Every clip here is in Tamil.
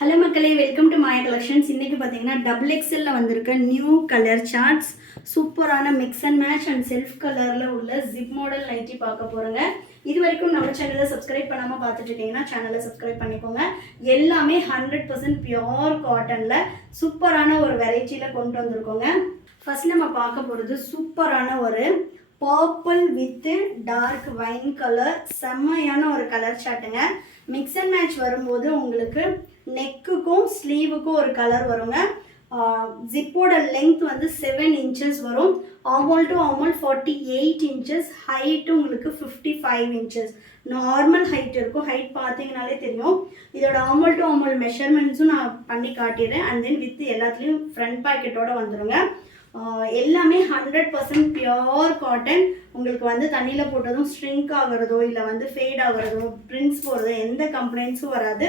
ஹலோ மக்களே, வெல்கம் டு மாயா கலெக்ஷன்ஸ். இன்றைக்கி பார்த்தீங்கன்னா டபுள் எக்ஸலில் வந்திருக்க நியூ கலர் சார்ட்ஸ், சூப்பரான mix and match and self கலரில் உள்ள ஜிப் மாடல் நைட்டி பார்க்க போகிறோங்க. இது வரைக்கும் நம்ம சேனலை சப்ஸ்கிரைப் பண்ணாமல் பார்த்துட்டு இருக்கீங்கன்னா சேனலை சப்ஸ்கிரைப் பண்ணிக்கோங்க. எல்லாமே 100% பியோர் காட்டனில் சூப்பரான ஒரு வெரைட்டியில் கொண்டு வந்திருக்கோங்க. ஃபர்ஸ்ட் நம்ம பார்க்க போகிறது சூப்பரான ஒரு purple with dark wine colour, செம்மையான ஒரு கலர் சார்ட்டுங்க. மிக்ஸ் அண்ட் மேட்ச் வரும்போது உங்களுக்கு நெக்குக்கும் ஸ்லீவுக்கும் ஒரு கலர் வருங்க. ஜிப்போட லென்த் வந்து 7 இன்ச்சஸ் வரும். ஆமால் டு ஆமால் 48 இன்ச்சஸ், ஹைட்டு உங்களுக்கு 55 இன்ச்சஸ் நார்மல் ஹைட் இருக்கும். ஹைட் பார்த்தீங்கனாலே தெரியும். இதோட ஆமால் டு ஆமால் மெஷர்மெண்ட்ஸும் நான் பண்ணி காட்டிடுறேன். அண்ட் தென் வித் எல்லாத்துலேயும் ஃப்ரண்ட் பாக்கெட்டோட வந்துடுங்க. எல்லாமே 100% பியோர் காட்டன். உங்களுக்கு வந்து தண்ணியில் போட்டதும் ஸ்ட்ரிங்க் ஆகிறதோ இல்லை வந்து ஃபேட் ஆகிறதோ பிரிண்ட்ஸ் போகிறதோ எந்த கம்ப்ளைண்ட்ஸும் வராது.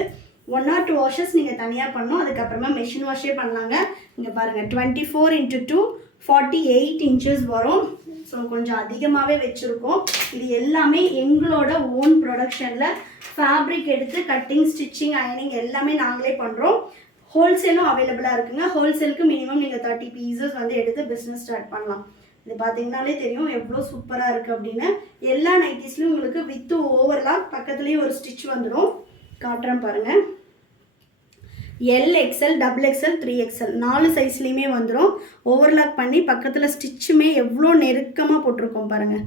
1 or 2 வாஷஸ் நீங்கள் தனியாக பண்ணணும். அதுக்கப்புறமா மெஷின் வாஷே பண்ணலாங்க. இங்கே பாருங்கள், 24x2 48 இன்ச்சஸ் வரும். ஸோ கொஞ்சம் அதிகமாகவே வச்சுருக்கோம். இது எல்லாமே எங்களோட ஓன் ப்ரொடக்ஷனில் ஃபேப்ரிக் எடுத்து கட்டிங், ஸ்டிச்சிங், அயனிங் எல்லாமே நாங்களே பண்ணுறோம். ஹோல்சேலும் அவைலபிளாக இருக்குங்க. ஹோல்சேலுக்கு மினிமம் நீங்கள் 30 பீசஸ் வந்து எடுத்து பிஸ்னஸ் ஸ்டார்ட் பண்ணலாம். இது பார்த்தீங்கன்னாலே தெரியும் எவ்வளோ சூப்பராக இருக்குது அப்படின்னு. எல்லா நைட்டிஸ்லையும் உங்களுக்கு வித்து ஓவர்லாக் பக்கத்துலேயே ஒரு ஸ்டிச் வந்துடும். காட்டுறேன் பாருங்கள். LXL, XXL, 3XL 4 சைஸ்லேயுமே வந்துடும். ஓவர்லாக் பண்ணி பக்கத்தில் ஸ்டிச்சுமே எவ்வளோ நெருக்கமாக போட்டிருக்கோம் பாருங்கள்.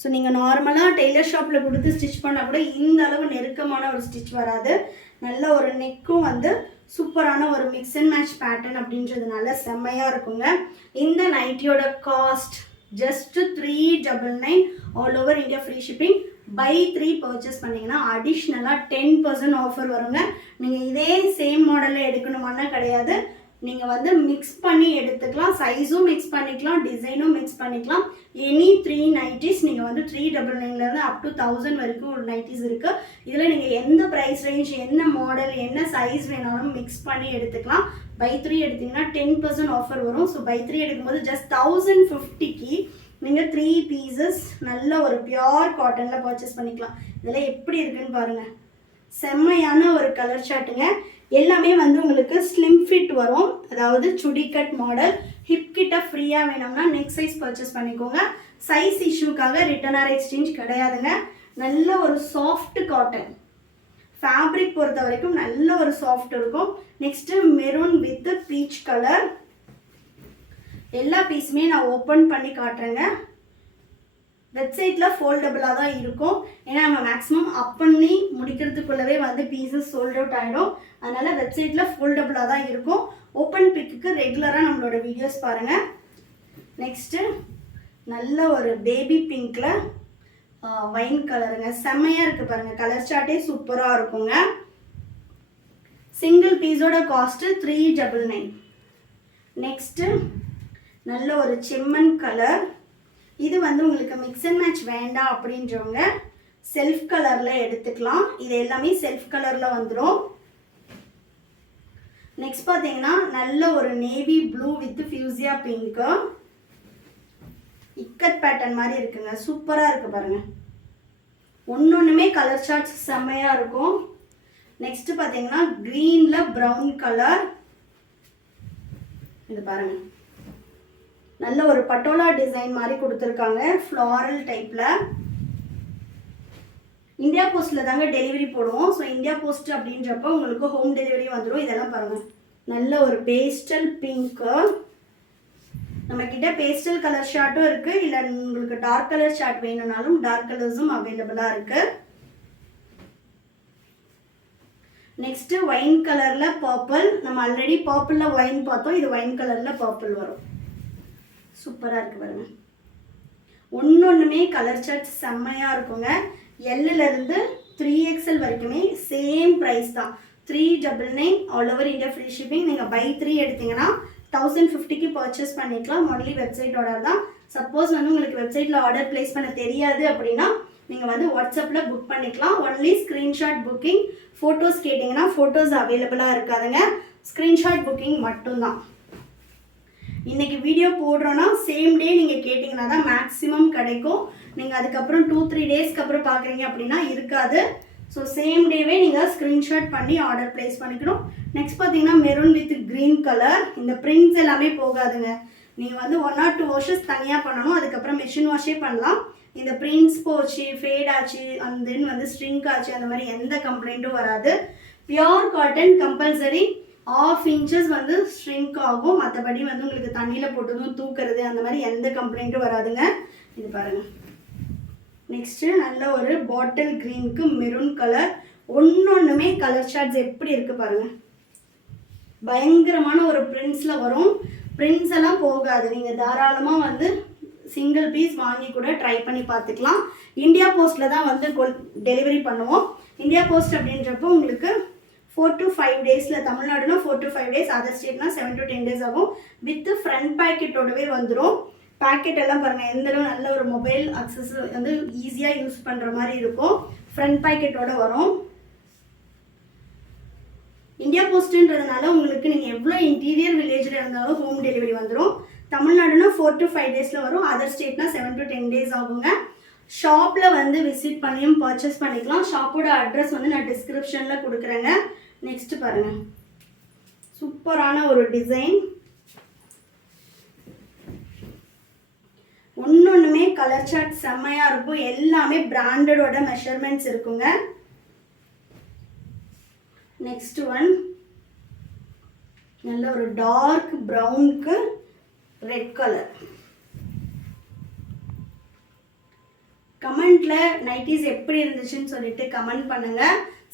ஸோ நீங்கள் நார்மலாக டெய்லர் ஷாப்பில் கொடுத்து ஸ்டிச் பண்ணால் கூட இந்த அளவு நெருக்கமான ஒரு ஸ்டிச் வராது. நல்ல ஒரு நெக்கும் வந்து சூப்பரான ஒரு மிக்ஸ் அண்ட் மேட்ச் பேட்டர்ன் அப்படின்றதுனால செம்மையாக இருக்குங்க. இந்த நைட்டியோட cost just 399. All over India free shipping. Buy 3 purchase பண்ணிங்கன்னா அடிஷ்னலாக 10% ஆஃபர் வருங்க. நீங்கள் இதே சேம் மாடலில் எடுக்கணுமானா கிடையாது. நீங்கள் வந்து மிக்ஸ் பண்ணி எடுத்துக்கலாம். சைஸும் மிக்ஸ் பண்ணிக்கலாம், டிசைனும் மிக்ஸ் பண்ணிக்கலாம். எனி 3 நைட்டிஸ் நீங்கள் வந்து 399லேருந்து அப் டு 1000 வரைக்கும் ஒரு நைட்டிஸ் இருக்குது. இதில் நீங்கள் எந்த ப்ரைஸ் ரேஞ்ச், என்ன மாடல், என்ன சைஸ் வேணாலும் மிக்ஸ் பண்ணி எடுத்துக்கலாம். பை 3 எடுத்திங்கன்னா 10% ஆஃபர் வரும். ஸோ பை 3 எடுக்கும்போது ஜஸ்ட் 1050க்கு நீங்கள் 3 பீசஸ் நல்ல ஒரு பியோர் காட்டனில் பர்ச்சேஸ் பண்ணிக்கலாம். இதெல்லாம் எப்படி இருக்குன்னு பாருங்கள். செம்மையான ஒரு கலர் சார்ட்டுங்க. எல்லாமே வந்து உங்களுக்கு ஸ்லிம் ஃபிட் வரும். அதாவது சுடி கட் மாடல். ஹிப் கிட்ட ஃப்ரீயாக வேணும்னா நெக் சைஸ் பர்ச்சேஸ் பண்ணிக்கோங்க. சைஸ் இஷ்யூக்காக ரிட்டர்ன் ஆர் எக்ஸ்சேஞ்ச் கிடையாதுங்க. நல்ல ஒரு சாஃப்ட் காட்டன் ஃபேப்ரிக் பொறுத்த வரைக்கும் நல்ல ஒரு சாஃப்ட் இருக்கும். Next maroon with peach colour. எல்லா பீஸுமே நான் ஓப்பன் பண்ணி காட்டுறேங்க. வெப்சைட்டில் ஃபோல்டபுளாக தான் இருக்கும். ஏன்னா நம்ம மேக்ஸிமம் அப் பண்ணி முடிக்கிறதுக்குள்ளவே வந்து பீசஸ் சோல்ட் அவுட் ஆகிடும். அதனால் வெப்சைட்டில் ஃபோல்டபுளாக தான் இருக்கும். ஓப்பன் பிக்குக்கு ரெகுலராக நம்மளோட வீடியோஸ் பாருங்கள். நெக்ஸ்ட்டு நல்ல ஒரு பேபி பிங்க்கில் வைன் கலருங்க. செம்மையாக இருக்குது பாருங்கள். கலர் சார்ட்டே சூப்பராக இருக்குங்க. சிங்கிள் பீஸோட காஸ்ட்டு 399. நெக்ஸ்ட்டு நல்ல ஒரு செம்மண் கலர். இது வந்து உங்களுக்கு மிக்ஸ் அண்ட் மேட்ச் வேண்டாம் அப்படின்றவங்க செல்ஃப் கலரில் எடுத்துக்கலாம். இது எல்லாமே செல்ஃப் கலரில் வந்துடும். நெக்ஸ்ட் பார்த்தீங்கன்னா நல்ல ஒரு navy blue with fuchsia pink. Ikat pattern மாதிரி இருக்குங்க. சூப்பராக இருக்குது பாருங்கள். ஒன்றுமே கலர் சார்ட்ஸ் செம்மையாக இருக்கும். நெக்ஸ்ட்டு பார்த்தீங்கன்னா க்ரீனில் ப்ரௌன் கலர். இது பாருங்கள், நல்ல ஒரு பட்டோலா டிசைன் மாதிரி கொடுத்துருக்காங்க ஃப்ளாரல் டைப்பில். இந்தியா போஸ்ட்டில் தாங்க டெலிவரி போடுவோம். ஸோ இந்தியா போஸ்ட் அப்படின்றப்போ உங்களுக்கு ஹோம் டெலிவரி வந்துடும். இதெல்லாம் பாருங்கள், நல்ல ஒரு பேஸ்டல் பிங்க்கு. நம்மக்கிட்ட பேஸ்டல் கலர் ஷார்ட்டும் இருக்குது. இல்லை உங்களுக்கு டார்க் கலர் ஷார்ட் வேணும்னாலும் டார்க் கலர்ஸும் அவைலபிளாக இருக்குது. நெக்ஸ்ட்டு ஒயின் கலரில் பர்பிள். நம்ம ஆல்ரெடி பர்பிளில் ஒயின் பார்த்தோம். இது ஒயின் கலரில் பர்பிள் வரும். சூப்பராக இருக்குது பாருங்க. ஒன்றுமே கலர் சார்ட் செம்மையாக இருக்குங்க. எல்லிருந்து 3XL வரைக்குமே சேம் ப்ரைஸ் தான். 399. All over India free shipping. நீங்கள் பை 3 எடுத்திங்கன்னா 1050க்கு பர்ச்சேஸ் பண்ணிக்கலாம். ஒன்லி வெப்சைட் ஆர்டர் தான். சப்போஸ் வந்து உங்களுக்கு வெப்சைட்டில் ஆர்டர் ப்ளேஸ் பண்ண தெரியாது அப்படின்னா நீங்கள் வந்து வாட்ஸ்அப்பில் புக் பண்ணிக்கலாம். Only screenshot booking. ஃபோட்டோஸ் கேட்டிங்கன்னா ஃபோட்டோஸ் அவைலபிளாக இருக்காதுங்க. ஸ்க்ரீன்ஷாட் புக்கிங் மட்டும்தான். இன்றைக்கி வீடியோ போடுறோன்னா சேம் டே நீங்கள் கேட்டிங்கன்னா தான் மேக்ஸிமம் கிடைக்கும். நீங்கள் அதுக்கப்புறம் 2-3 டேஸ்க்கு அப்புறம் பார்க்குறீங்க அப்படின்னா இருக்காது. ஸோ சேம் டேவே நீங்கள் ஸ்க்ரீன்ஷாட் பண்ணி ஆர்டர் ப்ளேஸ் பண்ணிக்கணும். நெக்ஸ்ட் பார்த்தீங்கன்னா மெரூன் வித் க்ரீன் கலர். இந்த பிரிண்ட்ஸ் எல்லாமே போகாதுங்க. நீங்கள் வந்து 1 or 2 வாஷஸ் தனியாக பண்ணணும், அதுக்கப்புறம் மிஷின் வாஷே பண்ணலாம். இந்த பிரிண்ட்ஸ் போச்சு, ஃபேட் ஆச்சு, அண்ட் தென் வந்து ஸ்ட்ரிங்க் ஆச்சு, அந்த மாதிரி எந்த கம்ப்ளைண்ட்டும் வராது. பியோர் காட்டன் கம்பல்சரி 1/2 inches வந்து ஸ்ட்ரிங்க் ஆகும். மற்றபடி வந்து உங்களுக்கு தண்ணியில் போட்டதும் தூக்குறது அந்த மாதிரி எந்த கம்ப்ளைண்ட்டும் வராதுங்க. இது பாருங்கள். நெக்ஸ்ட்டு நல்ல ஒரு பாட்டில் க்ரீனுக்கு மெரூன் கலர். ஒன்றுமே கலர் ஷார்ட்ஸ் எப்படி இருக்குது பாருங்கள். பயங்கரமான ஒரு பிரிண்ட்ஸில் வரும். பிரிண்ட்ஸ் எல்லாம் போகாது. நீங்கள் தாராளமாக வந்து சிங்கிள் பீஸ் வாங்கி கூட ட்ரை பண்ணி பார்த்துக்கலாம். இந்தியா போஸ்ட்டில் தான் வந்து டெலிவரி பண்ணுவோம். இந்தியா போஸ்ட் அப்படின்றப்போ உங்களுக்கு 4 to 5 டேஸில், தமிழ்நாடுனா 4 to 5 days, அதர் ஸ்டேட்னா 7 to 10 days ஆகும். வித் ஃப்ரண்ட் பேக்கெட்டோடவே வந்துடும். பேக்கெட் எல்லாம் பாருங்கள், எந்த அளவு நல்ல ஒரு மொபைல் அக்சஸ் வந்து ஈஸியாக யூஸ் பண்ணுற மாதிரி இருக்கும். ஃப்ரண்ட் பேக்கெட்டோட வரும். இந்தியா போஸ்ட்டுன்றதுனால உங்களுக்கு நீங்கள் எவ்வளோ இன்டீரியர் வில்லேஜில் இருந்தாலும் ஹோம் டெலிவரி வந்துடும். தமிழ்நாடுனா 4 to 5 டேஸில் வரும், அதர் ஸ்டேட்னா 7 to 10 days ஆகுங்க. ஷாப்பில் வந்து விசிட் பண்ணியும் பர்ச்சேஸ் பண்ணிக்கலாம். ஷாப்போட அட்ரஸ் வந்து நான் டிஸ்கிரிப்ஷனில் கொடுக்குறேங்க. நெக்ஸ்ட்டு பாருங்கள், சூப்பரான ஒரு டிசைன். ஒன்றுமே கலர் சார்ட் செம்மையாக இருக்கும். எல்லாமே பிராண்டடோட மெஷர்மெண்ட்ஸ் இருக்குங்க. நெக்ஸ்ட் ஒன் நல்ல ஒரு டார்க் ப்ரௌனுக்கு ரெட் கலர். கமெண்ட்ல நைட்டிஸ் எப்படி இருந்துச்சுன்னு சொல்லிட்டு கமெண்ட் பண்ணுங்க.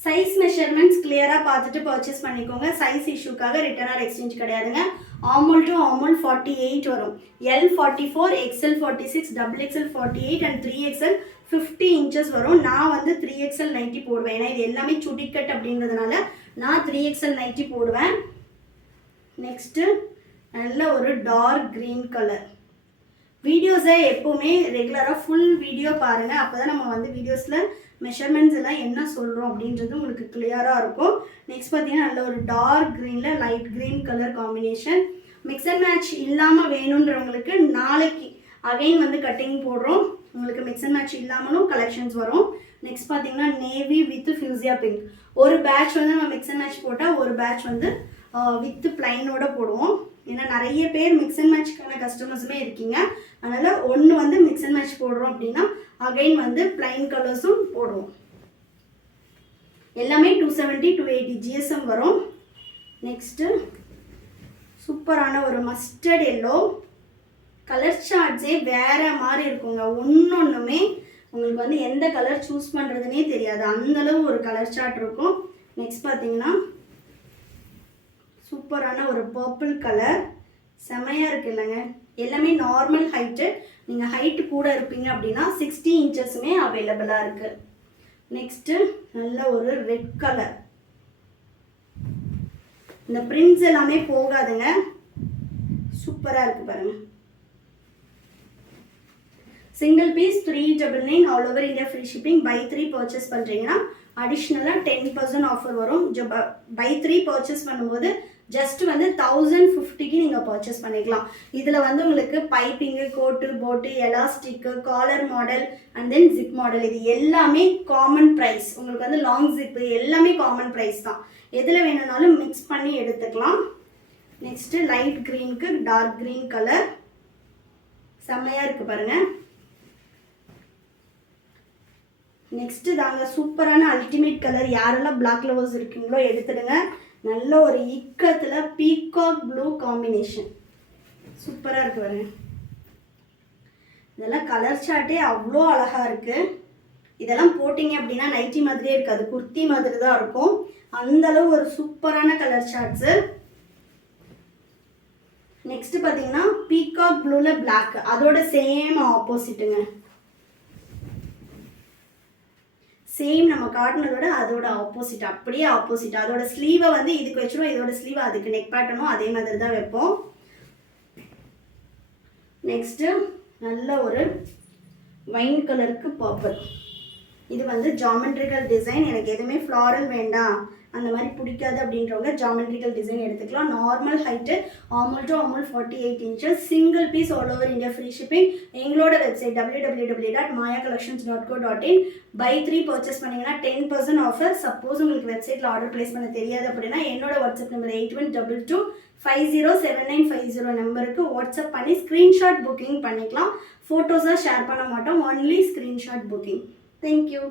சைஸ் மெஷர்மெண்ட்ஸ் கிளியராக பார்த்துட்டு பர்ச்சேஸ் பண்ணிக்கோங்க. சைஸ் இஷ்யூக்காக ரிட்டர்ன் ஆர் எக்ஸ்சேஞ்ச் கிடையாதுங்க. ஆமூல் டு ஆமூல் 48 வரும், L 44, XL 46, XXL 48 and 3XL 50 inches வரும். நான் வந்து 3XL நைட்டி போடுவேன், ஏன்னா இது எல்லாமே சுடிக்கட் அப்படின்றதுனால நான் 3XL நைட்டி போடுவேன். நெக்ஸ்ட்டு நல்ல ஒரு டார்க் க்ரீன் கலர். வீடியோஸை எப்போவுமே ரெகுலராக ஃபுல் வீடியோ பாருங்கள். அப்போ தான் நம்ம வந்து வீடியோஸில் மெஷர்மெண்ட்ஸ் எல்லாம் என்ன சொல்கிறோம் அப்படின்றது உங்களுக்கு கிளியராக இருக்கும். நெக்ஸ்ட் பார்த்தீங்கன்னா நல்ல ஒரு டார்க் க்ரீனில் light green colour combination. Mix and match இல்லாமல் வேணுன்றவங்களுக்கு நாளைக்கு அகைன் வந்து கட்டிங் போடுறோம். உங்களுக்கு மிக்ஸ் அண்ட் மேட்ச் இல்லாமலும் கலெக்ஷன்ஸ் வரும். நெக்ஸ்ட் பார்த்தீங்கன்னா நேவி வித் ஃபியூசியா பிங்க். ஒரு பேட்ச் வந்து நம்ம மிக்ஸ் அண்ட் மேட்ச் போட்டால் ஒரு பேட்ச் வந்து வித் பிளைனோட போடுவோம். ஏன்னா நிறைய பேர் மிக்ஸ் அண்ட் மேட்ச்க்கான கஸ்டமர்ஸுமே இருக்கீங்க. அதனால் ஒன்று வந்து மிக்ஸ் அண்ட் மேட்ச் போடுறோம் அப்படின்னா அகைன் வந்து பிளைன் கலர்ஸும் போடுவோம். எல்லாமே 270 to 280 GSM வரும். நெக்ஸ்ட்டு சூப்பரான ஒரு மஸ்டர்ட் எல்லோ. கலர் சார்ட்ஸே வேறு மாதிரி இருக்குங்க. ஒன்றுமே உங்களுக்கு வந்து எந்த கலர் சூஸ் பண்ணுறதுனே தெரியாது, அந்தளவு ஒரு கலர் சார்ட் இருக்கும். நெக்ஸ்ட் பார்த்தீங்கன்னா சூப்பரான ஒரு பர்பிள் கலர். செமையாக இருக்குது இல்லைங்க. எல்லாமே நார்மல் ஹைட்டு. நீங்கள் ஹைட்டு கூட இருப்பீங்க அப்படின்னா 60 inchesமே அவைலபிளாக இருக்குது. நெக்ஸ்ட்டு நல்ல ஒரு ரெட் கலர். இந்த பிரிண்ட்ஸ் எல்லாமே போகாதுங்க, சூப்பராக இருக்குது பாருங்கள். Single piece 399 all over India free shipping. Buy 3 purchase பண்ணுறீங்கன்னா அடிஷ்னலாக 10% ஆஃபர் வரும். பை 3 பர்ச்சேஸ் பண்ணும்போது ஜஸ்ட் வந்து 1050க்கு நீங்கள் பர்ச்சேஸ் பண்ணிக்கலாம். இதில் வந்து உங்களுக்கு பைப்பிங்கு, கோட்டு, போட்டு, elastic, collar model and then zip model, இது எல்லாமே காமன் ப்ரைஸ். உங்களுக்கு வந்து லாங் ஜிப்பு எல்லாமே காமன் ப்ரைஸ் தான். எதில் வேணும்னாலும் மிக்ஸ் பண்ணி எடுத்துக்கலாம். நெக்ஸ்ட்டு லைட் க்ரீனுக்கு டார்க் க்ரீன் கலர். செம்மையாக இருக்குது பாருங்கள். நெக்ஸ்ட்டு தாங்க சூப்பரான அல்டிமேட் கலர். யாரெல்லாம் பிளாக் லவர்ஸ் இருக்கீங்களோ எடுத்துடுங்க. நல்ல ஒரு இக்கத்தில் பீகாக் ப்ளூ காம்பினேஷன், சூப்பராக இருக்குது பாருங்க. இதெல்லாம் கலர் சார்ட்டே அவ்வளோ அழகாக இருக்குது. இதெல்லாம் போட்டிங்க அப்படின்னா நைட்டி மாதிரியே இருக்காது, குர்த்தி மாதிரி தான் இருக்கும். அந்தளவு ஒரு சூப்பரான கலர் சார்ட்ஸு. நெக்ஸ்ட்டு பார்த்தீங்கன்னா பீகாக் ப்ளூவில் பிளாக், அதோட சேம் ஆப்போசிட்டுங்க. சேம் நம்ம காட்டினதோட அதோட ஆப்போசிட், அப்படியே ஆப்போசிட். அதோட ஸ்லீவை வந்து இதுக்கு வச்சிருவோம், இதோட ஸ்லீவை அதுக்கு நெக் பேட்டர்னும் அதே மாதிரி தான் வைப்போம். நெக்ஸ்ட்டு நல்ல ஒரு வைன் கலருக்கு பர்பிள். இது வந்து ஜாமெட்ரிக்கல் டிசைன். எனக்கு எதுவுமே ஃப்ளாரல் வேண்டாம், அந்த மாதிரி பிடிக்காது அப்படின்றவங்க ஜாமெட்ரிக்கல் டிசைன் எடுத்துக்கலாம். நார்மல் ஹைட்டு ஆமூல் டு ஆமூல் 48 inches, single piece all over India free shipping. எங்களோட வெப்சைட் www.mayacollections.co.in. பை 3 பர்ச்சேஸ் பண்ணிங்கன்னா 10% ஆஃபர். சப்போஸ் உங்களுக்கு வெப்சைட்டில் ஆர்டர் ப்ளேஸ் பண்ண தெரியாது அப்படின்னா என்னோட வாட்ஸ்அப் நம்பர் 8122507950 நம்பருக்கு வாட்ஸ்அப் பண்ணி ஸ்க்ரீன்ஷாட் புக்கிங் பண்ணிக்கலாம். ஃபோட்டோஸாக ஷேர் பண்ண மாட்டோம், ஒன்லி ஸ்க்ரீன்ஷாட் புக்கிங். தேங்க்யூ.